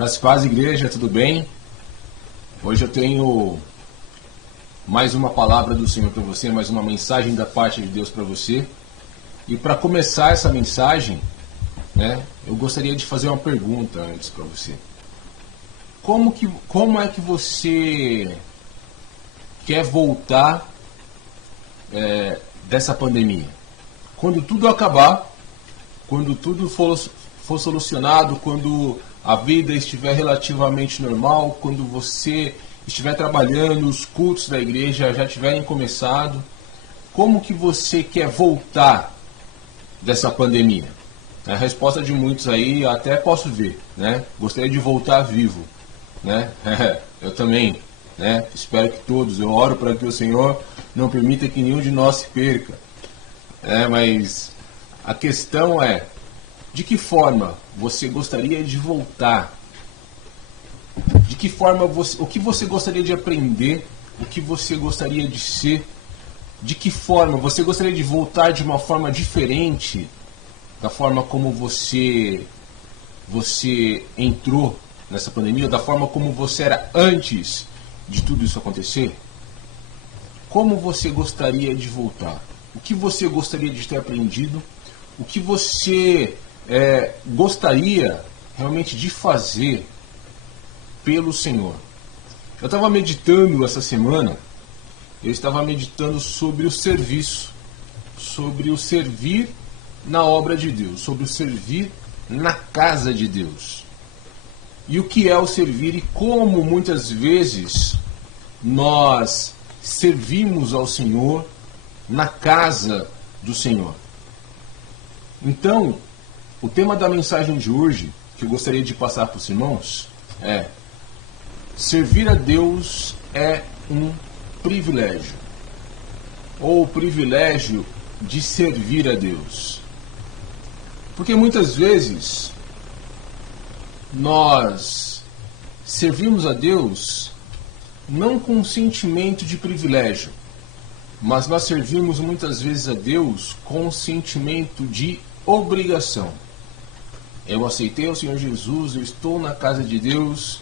Graças a paz, igreja, tudo bem? Hoje eu tenho mais uma palavra do Senhor para você, mais uma mensagem da parte de Deus para você. E para começar essa mensagem, eu gostaria de fazer uma pergunta antes para você. Como é que você quer voltar dessa pandemia? Quando tudo acabar, quando tudo for solucionado, quando a vida estiver relativamente normal, quando você estiver trabalhando, os cultos da igreja já tiverem começado, como que você quer voltar dessa pandemia? A resposta de muitos aí até posso ver, Gostaria de voltar vivo, Eu também, Espero que todos, eu oro para que o Senhor não permita que nenhum de nós se perca, Mas a questão é, de que forma você gostaria de voltar? De que forma o que você gostaria de aprender? O que você gostaria de ser? De que forma você gostaria de voltar de uma forma diferente da forma como você entrou nessa pandemia, da forma como você era antes de tudo isso acontecer? Como você gostaria de voltar? O que você gostaria de ter aprendido? O que você gostaria realmente de fazer pelo Senhor? Eu estava meditando essa semana, eu estava meditando sobre o serviço, sobre o servir na obra de Deus, sobre o servir na casa de Deus. E o que é o servir e como muitas vezes nós servimos ao Senhor na casa do Senhor. Então, o tema da mensagem de hoje, que eu gostaria de passar para os irmãos, é: servir a Deus é um privilégio, ou o privilégio de servir a Deus. Porque muitas vezes nós servimos a Deus não com um sentimento de privilégio, mas nós servimos muitas vezes a Deus com um sentimento de obrigação. Eu aceitei o Senhor Jesus, eu estou na casa de Deus,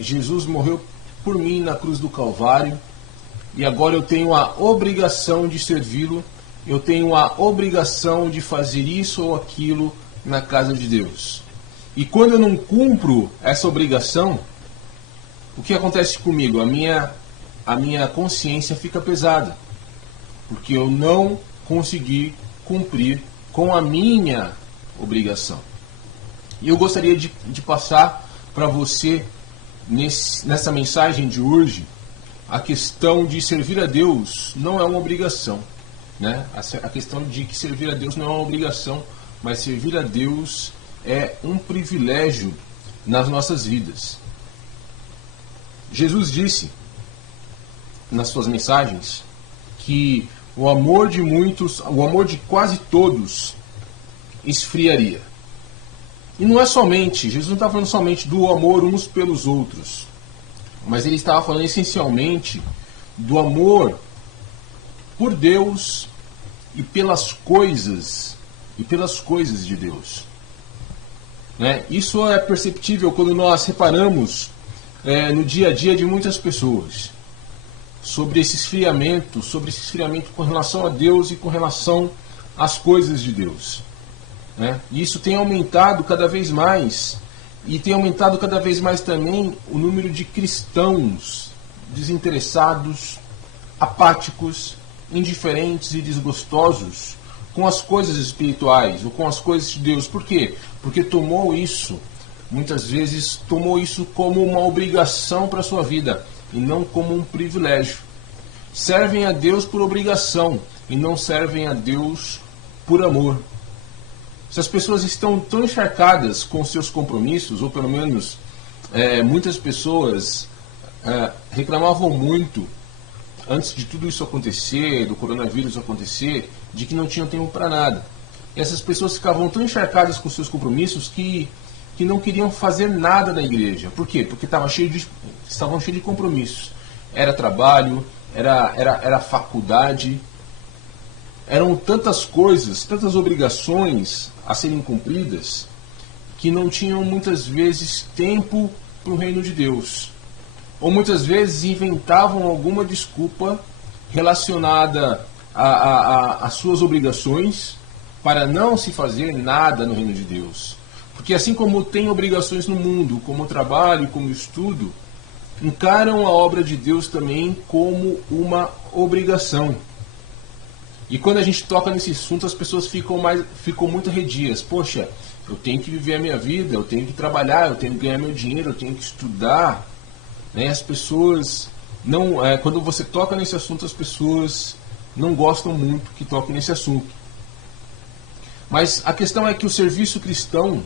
Jesus morreu por mim na cruz do Calvário, e agora eu tenho a obrigação de servi-lo, eu tenho a obrigação de fazer isso ou aquilo na casa de Deus. E quando eu não cumpro essa obrigação, o que acontece comigo? A minha consciência fica pesada, porque eu não consegui cumprir com a minha obrigação. E eu gostaria de passar para você, nessa mensagem de hoje, a questão de servir a Deus não é uma obrigação. A questão de que servir a Deus não é uma obrigação, mas servir a Deus é um privilégio nas nossas vidas. Jesus disse nas suas mensagens que o amor de muitos, o amor de quase todos esfriaria. E não é somente, Jesus não está falando somente do amor uns pelos outros, mas ele estava falando essencialmente do amor por Deus e pelas coisas de Deus. Isso é perceptível quando nós reparamos no dia a dia de muitas pessoas sobre esse esfriamento com relação a Deus e com relação às coisas de Deus. E isso tem aumentado cada vez mais, e tem aumentado cada vez mais também o número de cristãos desinteressados, apáticos, indiferentes e desgostosos com as coisas espirituais ou com as coisas de Deus. Por quê? Porque muitas vezes tomou isso como uma obrigação para a sua vida e não como um privilégio. Servem a Deus por obrigação e não servem a Deus por amor. Se as pessoas estão tão encharcadas com seus compromissos, ou pelo menos muitas pessoas reclamavam muito antes de tudo isso acontecer, do coronavírus acontecer, de que não tinham tempo para nada. E essas pessoas ficavam tão encharcadas com seus compromissos que não queriam fazer nada na igreja. Por quê? Porque estavam cheios de compromissos. Era trabalho, era faculdade, eram tantas coisas, tantas obrigações a serem cumpridas, que não tinham muitas vezes tempo para o reino de Deus. Ou muitas vezes inventavam alguma desculpa relacionada às suas obrigações para não se fazer nada no reino de Deus. Porque assim como tem obrigações no mundo, como trabalho, como estudo, encaram a obra de Deus também como uma obrigação. E quando a gente toca nesse assunto, as pessoas ficam muito arredias. Poxa, eu tenho que viver a minha vida, eu tenho que trabalhar, eu tenho que ganhar meu dinheiro, eu tenho que estudar. Né? As pessoas não, quando você toca nesse assunto, as pessoas não gostam muito que toque nesse assunto. Mas a questão é que o serviço cristão,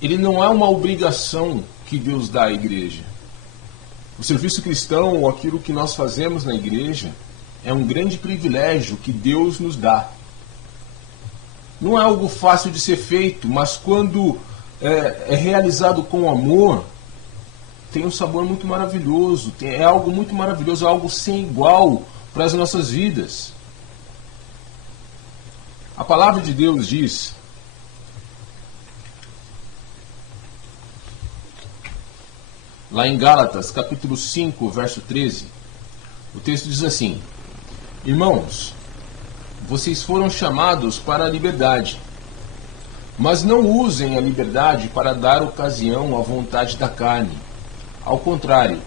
ele não é uma obrigação que Deus dá à igreja. O serviço cristão, ou aquilo que nós fazemos na igreja, é um grande privilégio que Deus nos dá. Não é algo fácil de ser feito, mas quando é realizado com amor, tem um sabor muito maravilhoso, é algo muito maravilhoso, algo sem igual para as nossas vidas. A palavra de Deus diz, lá em Gálatas, capítulo 5, verso 13, o texto diz assim: Irmãos, vocês foram chamados para a liberdade, mas não usem a liberdade para dar ocasião à vontade da carne. Ao contrário,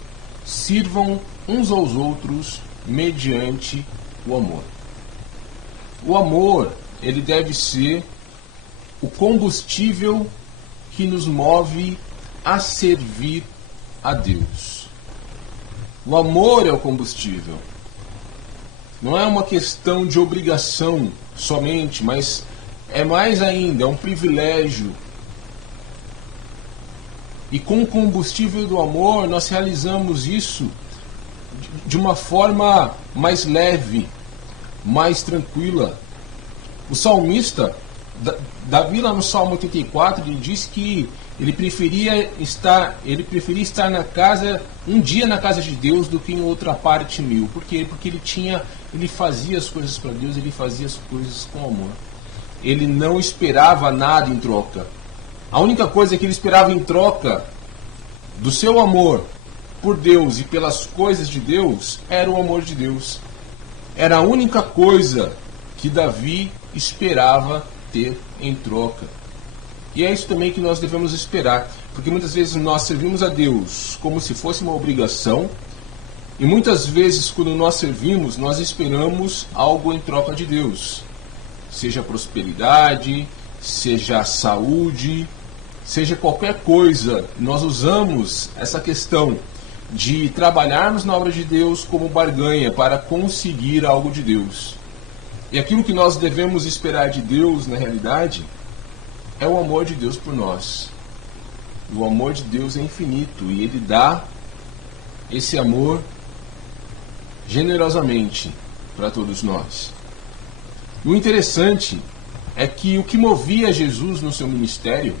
sirvam uns aos outros mediante o amor. O amor, ele deve ser o combustível que nos move a servir a Deus. O amor é o combustível. Não é uma questão de obrigação somente, mas é mais ainda, é um privilégio. E com o combustível do amor, nós realizamos isso de uma forma mais leve, mais tranquila. O salmista, Davi, lá no Salmo 84, ele diz que ele preferia estar na casa, um dia na casa de Deus do que em outra parte mil. Por quê? Porque ele fazia as coisas para Deus, ele fazia as coisas com amor. Ele não esperava nada em troca. A única coisa que ele esperava em troca do seu amor por Deus e pelas coisas de Deus era o amor de Deus. Era a única coisa que Davi esperava ter em troca. E é isso também que nós devemos esperar, porque muitas vezes nós servimos a Deus como se fosse uma obrigação, e muitas vezes quando nós servimos, nós esperamos algo em troca de Deus. Seja prosperidade, seja saúde, seja qualquer coisa, nós usamos essa questão de trabalharmos na obra de Deus como barganha para conseguir algo de Deus. E aquilo que nós devemos esperar de Deus, na realidade, é o amor de Deus por nós. O amor de Deus é infinito e Ele dá esse amor generosamente para todos nós. O interessante é que o que movia Jesus no seu ministério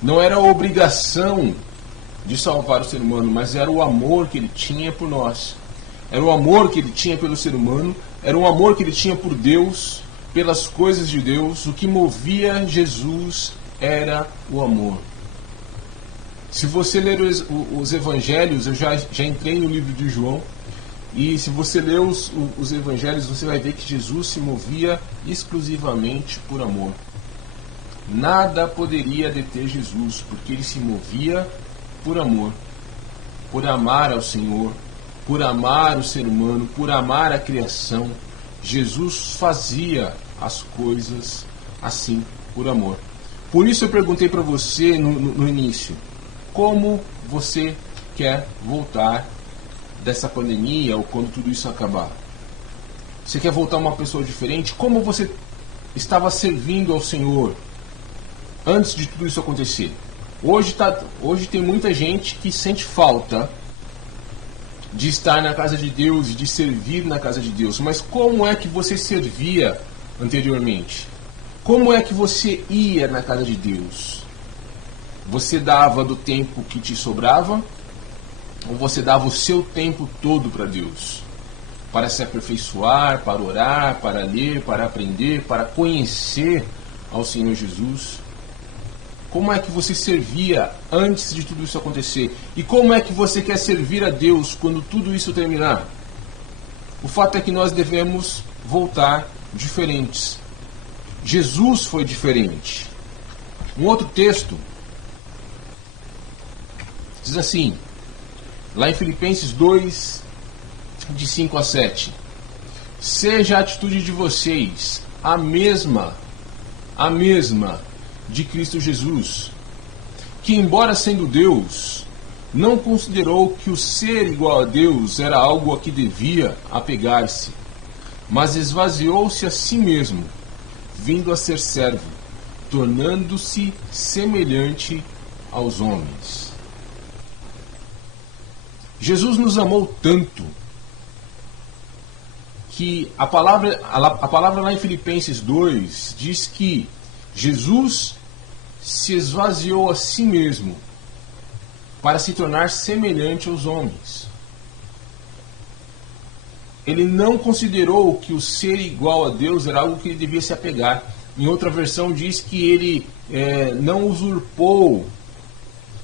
não era a obrigação de salvar o ser humano, mas era o amor que ele tinha por nós. Era o amor que ele tinha pelo ser humano, era o amor que ele tinha por Deus, pelas coisas de Deus. O que movia Jesus era o amor. Se você ler os evangelhos, eu já entrei no livro de João, e se você ler os evangelhos, você vai ver que Jesus se movia exclusivamente por amor. Nada poderia deter Jesus, porque ele se movia por amor, por amar ao Senhor, por amar o ser humano, por amar a criação. Jesus fazia as coisas assim, por amor. Por isso eu perguntei para você no início, como você quer voltar dessa pandemia ou quando tudo isso acabar? Você quer voltar uma pessoa diferente? Como você estava servindo ao Senhor antes de tudo isso acontecer? Hoje tem muita gente que sente falta de estar na casa de Deus e de servir na casa de Deus. Mas como é que você servia anteriormente? Como é que você ia na casa de Deus? Você dava do tempo que te sobrava? Ou você dava o seu tempo todo para Deus? Para se aperfeiçoar, para orar, para ler, para aprender, para conhecer ao Senhor Jesus? Como é que você servia antes de tudo isso acontecer? E como é que você quer servir a Deus quando tudo isso terminar? O fato é que nós devemos voltar diferentes. Jesus foi diferente. Um outro texto diz assim, lá em Filipenses 2, de 5 a 7. Seja a atitude de vocês a mesma de Cristo Jesus, que embora sendo Deus, não considerou que o ser igual a Deus era algo a que devia apegar-se, mas esvaziou-se a si mesmo, vindo a ser servo, tornando-se semelhante aos homens. Jesus nos amou tanto que a palavra lá em Filipenses 2 diz que Jesus se esvaziou a si mesmo para se tornar semelhante aos homens. Ele não considerou que o ser igual a Deus era algo que ele devia se apegar. Em outra versão diz que ele não usurpou,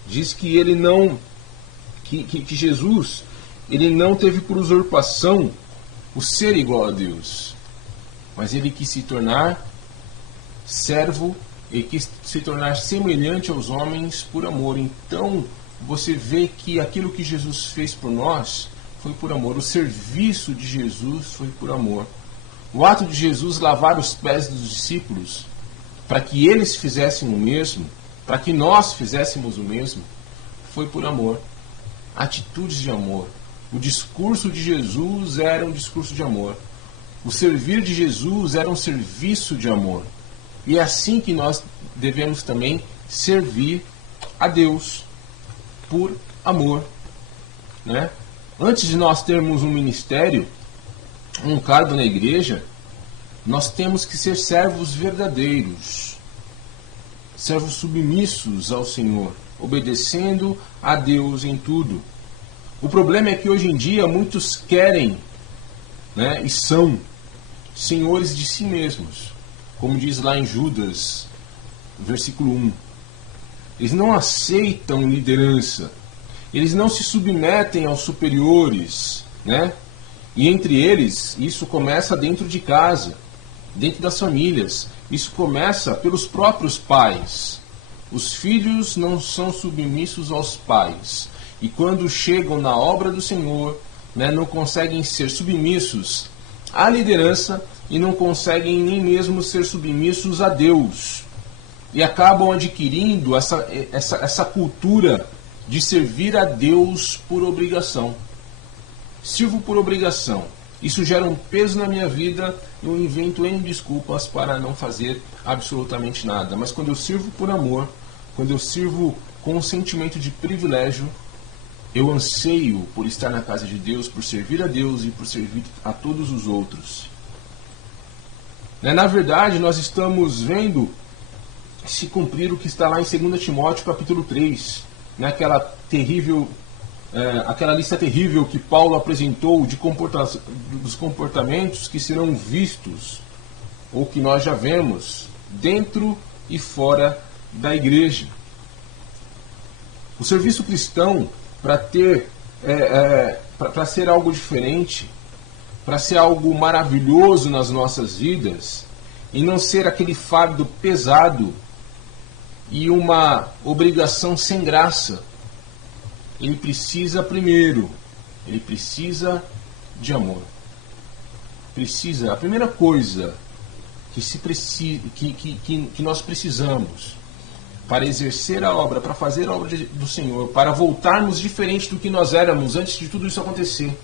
diz que ele não, que Jesus, ele não teve por usurpação o ser igual a Deus, mas ele quis se tornar servo, ele quis se tornar semelhante aos homens por amor. Então você vê que aquilo que Jesus fez por nós foi por amor. O serviço de Jesus foi por amor. O ato de Jesus lavar os pés dos discípulos para que eles fizessem o mesmo, para que nós fizéssemos o mesmo, foi por amor. Atitudes de amor. O discurso de Jesus era um discurso de amor. O servir de Jesus era um serviço de amor. E é assim que nós devemos também servir a Deus, por amor, né? Antes de nós termos um ministério, um cargo na igreja, nós temos que ser servos verdadeiros, servos submissos ao Senhor, obedecendo a Deus em tudo. O problema é que hoje em dia muitos querem, né, e são senhores de si mesmos, como diz lá em Judas, versículo 1. Eles não aceitam liderança, eles não se submetem aos superiores, né? E entre eles, isso começa dentro de casa, dentro das famílias. Isso começa pelos próprios pais. Os filhos não são submissos aos pais. E quando chegam na obra do Senhor, né, não conseguem ser submissos à liderança e não conseguem nem mesmo ser submissos a Deus. E acabam adquirindo essa cultura de servir a Deus por obrigação. Sirvo por obrigação. Isso gera um peso na minha vida e eu invento N desculpas para não fazer absolutamente nada. Mas quando eu sirvo por amor, quando eu sirvo com um sentimento de privilégio, eu anseio por estar na casa de Deus, por servir a Deus e por servir a todos os outros. Na verdade, nós estamos vendo se cumprir o que está lá em 2 Timóteo capítulo 3, aquela lista terrível que Paulo apresentou dos comportamentos que serão vistos, ou que nós já vemos, dentro e fora da igreja. O serviço cristão, para ser algo diferente, para ser algo maravilhoso nas nossas vidas, e não ser aquele fardo pesado e uma obrigação sem graça, ele precisa de amor. A primeira coisa que nós precisamos para exercer a obra, para fazer a obra do Senhor, para voltarmos diferente do que nós éramos antes de tudo isso acontecer,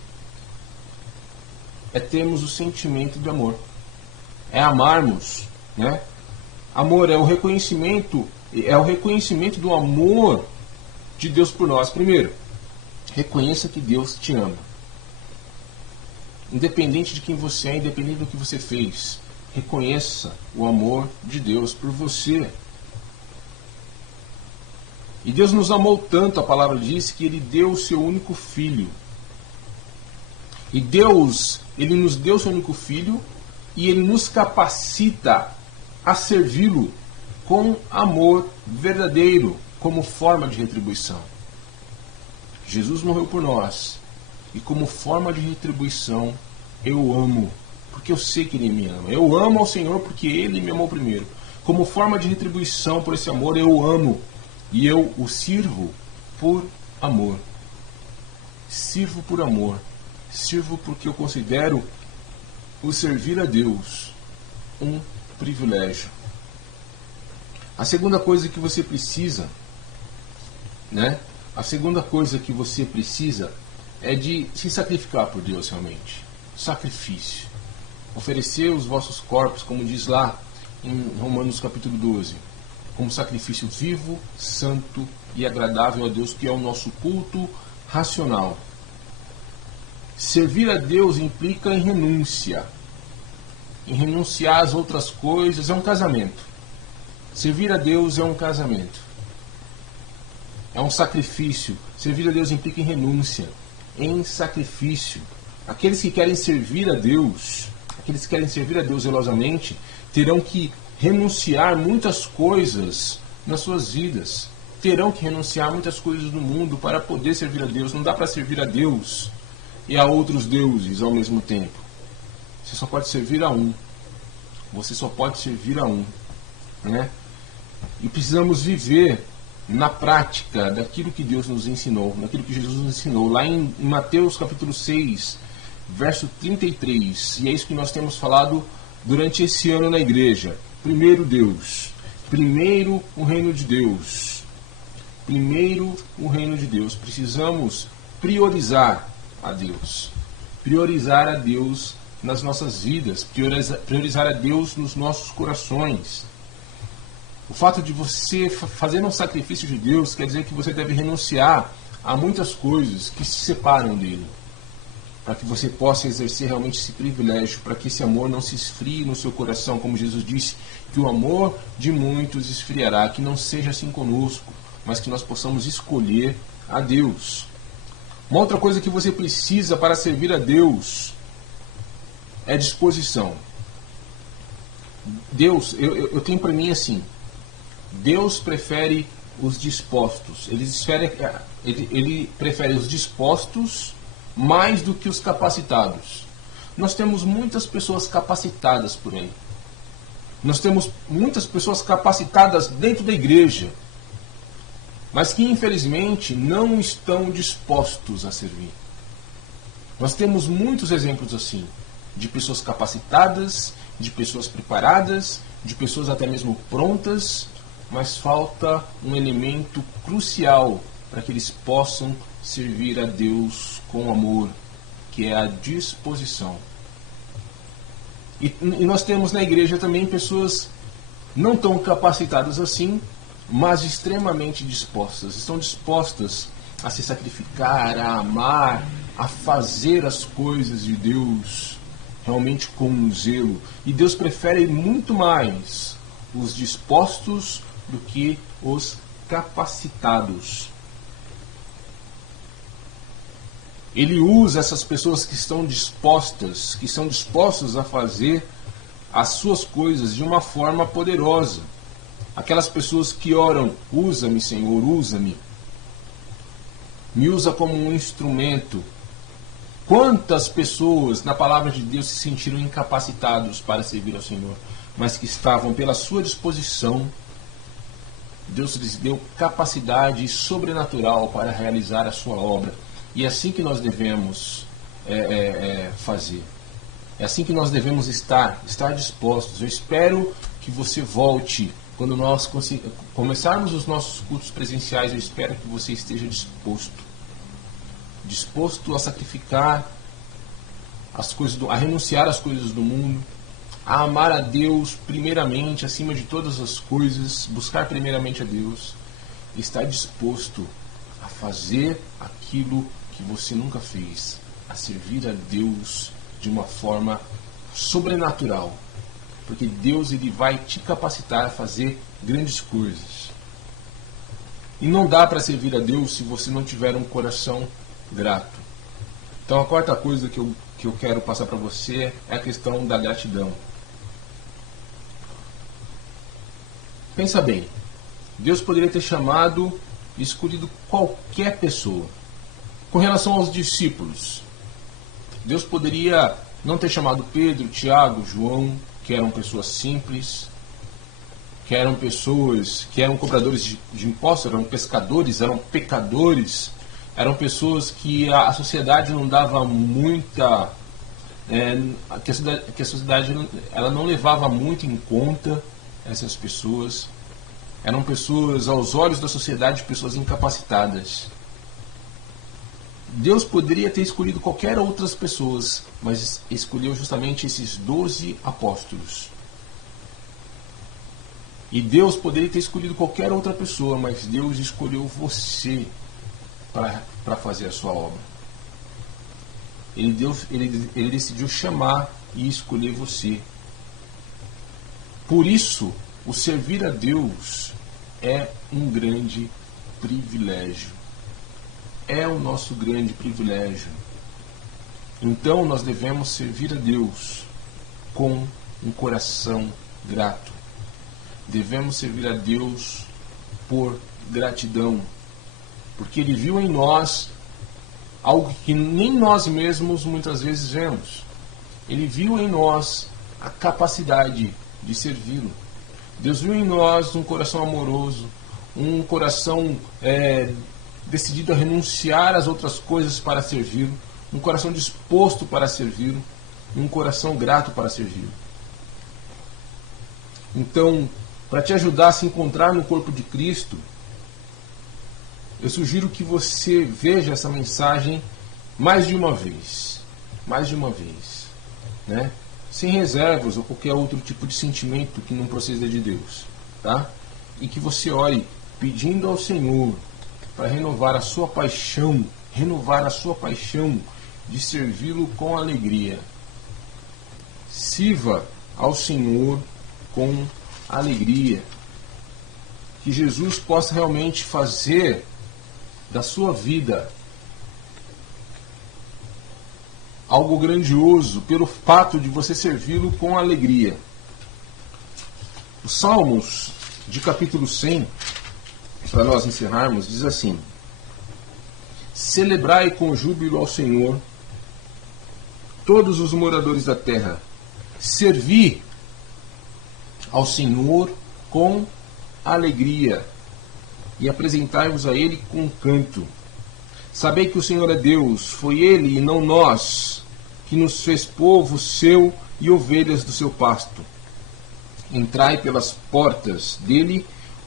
é termos o sentimento de amor. É amarmos, né? Amor é o reconhecimento do amor de Deus por nós. Primeiro, reconheça que Deus te ama. Independente de quem você é, independente do que você fez, reconheça o amor de Deus por você. E Deus nos amou tanto, a palavra diz, que Ele deu o seu único filho. E Deus, Ele nos deu o seu único filho e Ele nos capacita a servi-lo com amor verdadeiro, como forma de retribuição. Jesus morreu por nós, e como forma de retribuição, eu amo, porque eu sei que Ele me ama. Eu amo ao Senhor porque Ele me amou primeiro. Como forma de retribuição por esse amor, eu amo, e eu o sirvo por amor. Sirvo por amor. Sirvo porque eu considero o servir a Deus um privilégio. A segunda coisa que você precisa, A segunda coisa que você precisa é de se sacrificar por Deus realmente. Sacrifício. Oferecer os vossos corpos, como diz lá em Romanos capítulo 12, como sacrifício vivo, santo e agradável a Deus, que é o nosso culto racional. Servir a Deus implica em renúncia. Em renunciar às outras coisas. É um casamento. Servir a Deus é um casamento. É um sacrifício. Servir a Deus implica em renúncia, em sacrifício. Aqueles que querem servir a Deus zelosamente, terão que renunciar muitas coisas nas suas vidas. Terão que renunciar muitas coisas no mundo para poder servir a Deus. Não dá para servir a Deus e a outros deuses ao mesmo tempo. Você só pode servir a um. Você só pode servir a um. E precisamos viver na prática daquilo que Deus nos ensinou, daquilo que Jesus nos ensinou. Lá em Mateus capítulo 6, verso 33. E é isso que nós temos falado durante esse ano na igreja. Primeiro Deus. Primeiro o reino de Deus. Primeiro o reino de Deus. Precisamos priorizar a Deus. Priorizar a Deus nas nossas vidas. Priorizar a Deus nos nossos corações. O fato de você fazer um sacrifício de Deus quer dizer que você deve renunciar a muitas coisas que se separam dele, para que você possa exercer realmente esse privilégio, para que esse amor não se esfrie no seu coração, como Jesus disse, que o amor de muitos esfriará, que não seja assim conosco, mas que nós possamos escolher a Deus. Uma outra coisa que você precisa para servir a Deus é disposição. Deus, eu tenho para mim assim, Deus prefere os dispostos. Ele prefere os dispostos mais do que os capacitados. Nós temos muitas pessoas capacitadas por aí. Nós temos muitas pessoas capacitadas dentro da igreja, mas que infelizmente não estão dispostos a servir. Nós temos muitos exemplos assim, de pessoas capacitadas, de pessoas preparadas, de pessoas até mesmo prontas, mas falta um elemento crucial para que eles possam servir a Deus com amor, que é a disposição. E nós temos na igreja também pessoas não tão capacitadas assim, mas extremamente dispostas. Estão dispostas a se sacrificar, a amar, a fazer as coisas de Deus realmente com zelo. E Deus prefere muito mais os dispostos do que os capacitados. Ele usa essas pessoas que estão dispostas, que são dispostas a fazer as suas coisas de uma forma poderosa. Aquelas pessoas que oram, usa-me, Senhor, usa-me. Me usa como um instrumento. Quantas pessoas na palavra de Deus se sentiram incapacitados para servir ao Senhor, mas que estavam pela sua disposição, Deus lhes deu capacidade sobrenatural para realizar a sua obra. E é assim que nós devemos fazer. É assim que nós devemos estar dispostos. Eu espero que você volte. Quando nós começarmos os nossos cultos presenciais, eu espero que você esteja disposto a sacrificar as coisas, a renunciar às coisas do mundo, a amar a Deus primeiramente, acima de todas as coisas, buscar primeiramente a Deus, e estar disposto a fazer aquilo que você nunca fez, a servir a Deus de uma forma sobrenatural, porque Deus ele vai te capacitar a fazer grandes coisas. E não dá para servir a Deus se você não tiver um coração grato. Então a quarta coisa que eu quero passar para você é a questão da gratidão. Pensa bem, Deus poderia ter chamado e escolhido qualquer pessoa. Com relação aos discípulos, Deus poderia não ter chamado Pedro, Tiago, João, que eram pessoas simples, que eram pessoas que eram cobradores de impostos, eram pescadores, eram pecadores, eram pessoas que a sociedade não dava muita... que a sociedade ela não levava muito em conta essas pessoas. Eram pessoas, aos olhos da sociedade, pessoas incapacitadas. Deus poderia ter escolhido qualquer outras pessoas, mas escolheu justamente esses 12 apóstolos. E Deus poderia ter escolhido qualquer outra pessoa, mas Deus escolheu você para fazer a sua obra. Ele decidiu chamar e escolher você. Por isso, o servir a Deus é um grande privilégio. É o nosso grande privilégio. Então nós devemos servir a Deus com um coração grato. Devemos servir a Deus por gratidão, porque Ele viu em nós algo que nem nós mesmos muitas vezes vemos. Ele viu em nós a capacidade de servi-lo. Deus viu em nós um coração amoroso, um coração decidido a renunciar às outras coisas para servi-lo, um coração disposto para servi-lo, um coração grato para servi-lo. Então, para te ajudar a se encontrar no corpo de Cristo, eu sugiro que você veja essa mensagem mais de uma vez, né? Sem reservas ou qualquer outro tipo de sentimento que não proceda de Deus, tá? E que você ore pedindo ao Senhor para renovar a sua paixão de servi-lo com alegria. Sirva ao Senhor com alegria. Que Jesus possa realmente fazer da sua vida algo grandioso pelo fato de você servi-lo com alegria. Os Salmos de capítulo 100, para nós encerrarmos, diz assim: celebrai com júbilo ao Senhor todos os moradores da terra, servi ao Senhor com alegria e apresentai-vos a Ele com canto. Sabei que o Senhor é Deus, foi Ele e não nós que nos fez povo seu e ovelhas do seu pasto. Entrai pelas portas dele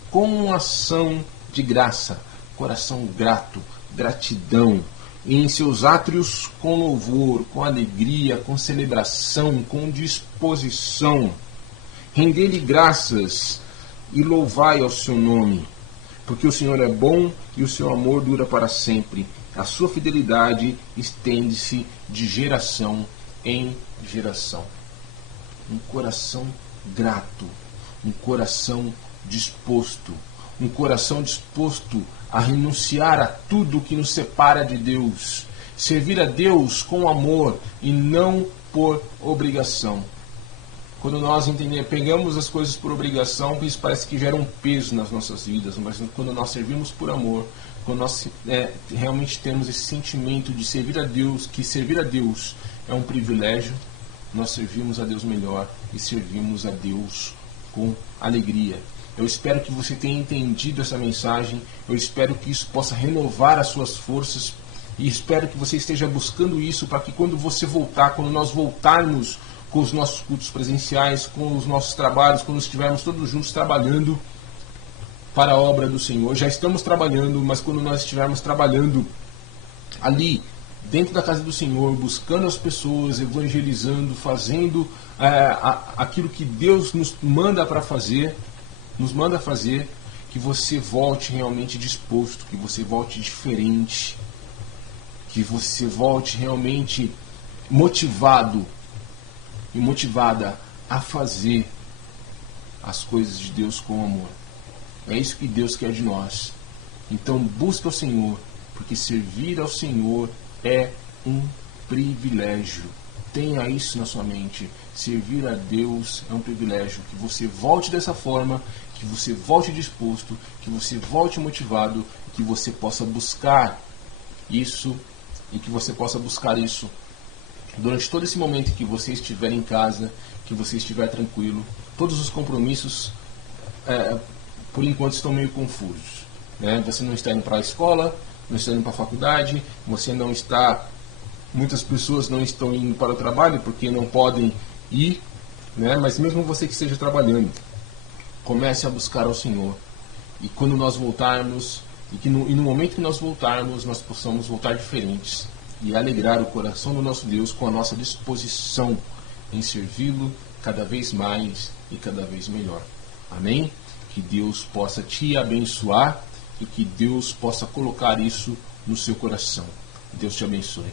com uma ação de graça, coração grato, gratidão, e em seus átrios com louvor, com alegria, com celebração, com disposição. Rendei-lhe graças e louvai ao seu nome, porque o Senhor é bom e o seu amor dura para sempre. A sua fidelidade estende-se de geração em geração. Um coração grato, um coração disposto a renunciar a tudo que nos separa de Deus, servir a Deus com amor e não por obrigação. Quando nós pegamos as coisas por obrigação, isso parece que gera um peso nas nossas vidas, mas quando nós servimos por amor, quando nós realmente temos esse sentimento de servir a Deus, que servir a Deus é um privilégio, nós servimos a Deus melhor e servimos a Deus com alegria. Eu espero que você tenha entendido essa mensagem, eu espero que isso possa renovar as suas forças e espero que você esteja buscando isso para que quando você voltar, quando nós voltarmos com os nossos cultos presenciais, com os nossos trabalhos, quando estivermos todos juntos trabalhando para a obra do Senhor. Já estamos trabalhando, mas quando nós estivermos trabalhando ali, dentro da casa do Senhor, buscando as pessoas, evangelizando, fazendo aquilo que Deus nos manda para fazer, que você volte realmente disposto, que você volte diferente, que você volte realmente motivado e motivada a fazer as coisas de Deus com amor. É isso que Deus quer de nós. Então busca o Senhor, porque servir ao Senhor é um privilégio. Tenha isso na sua mente. Servir a Deus é um privilégio. Que você volte dessa forma, que você volte disposto, que você volte motivado, que você possa buscar isso e que você possa buscar isso durante todo esse momento que você estiver em casa, que você estiver tranquilo. Todos os compromissos, por enquanto, estão meio confusos, né? Você não está indo para a escola, não está indo para a faculdade, você não está... Muitas pessoas não estão indo para o trabalho porque não podem ir, né? Mas mesmo você que esteja trabalhando, comece a buscar ao Senhor. E quando nós voltarmos, e no momento que nós voltarmos, nós possamos voltar diferentes e alegrar o coração do nosso Deus com a nossa disposição em servi-lo cada vez mais e cada vez melhor. Amém? Que Deus possa te abençoar e que Deus possa colocar isso no seu coração. Deus te abençoe.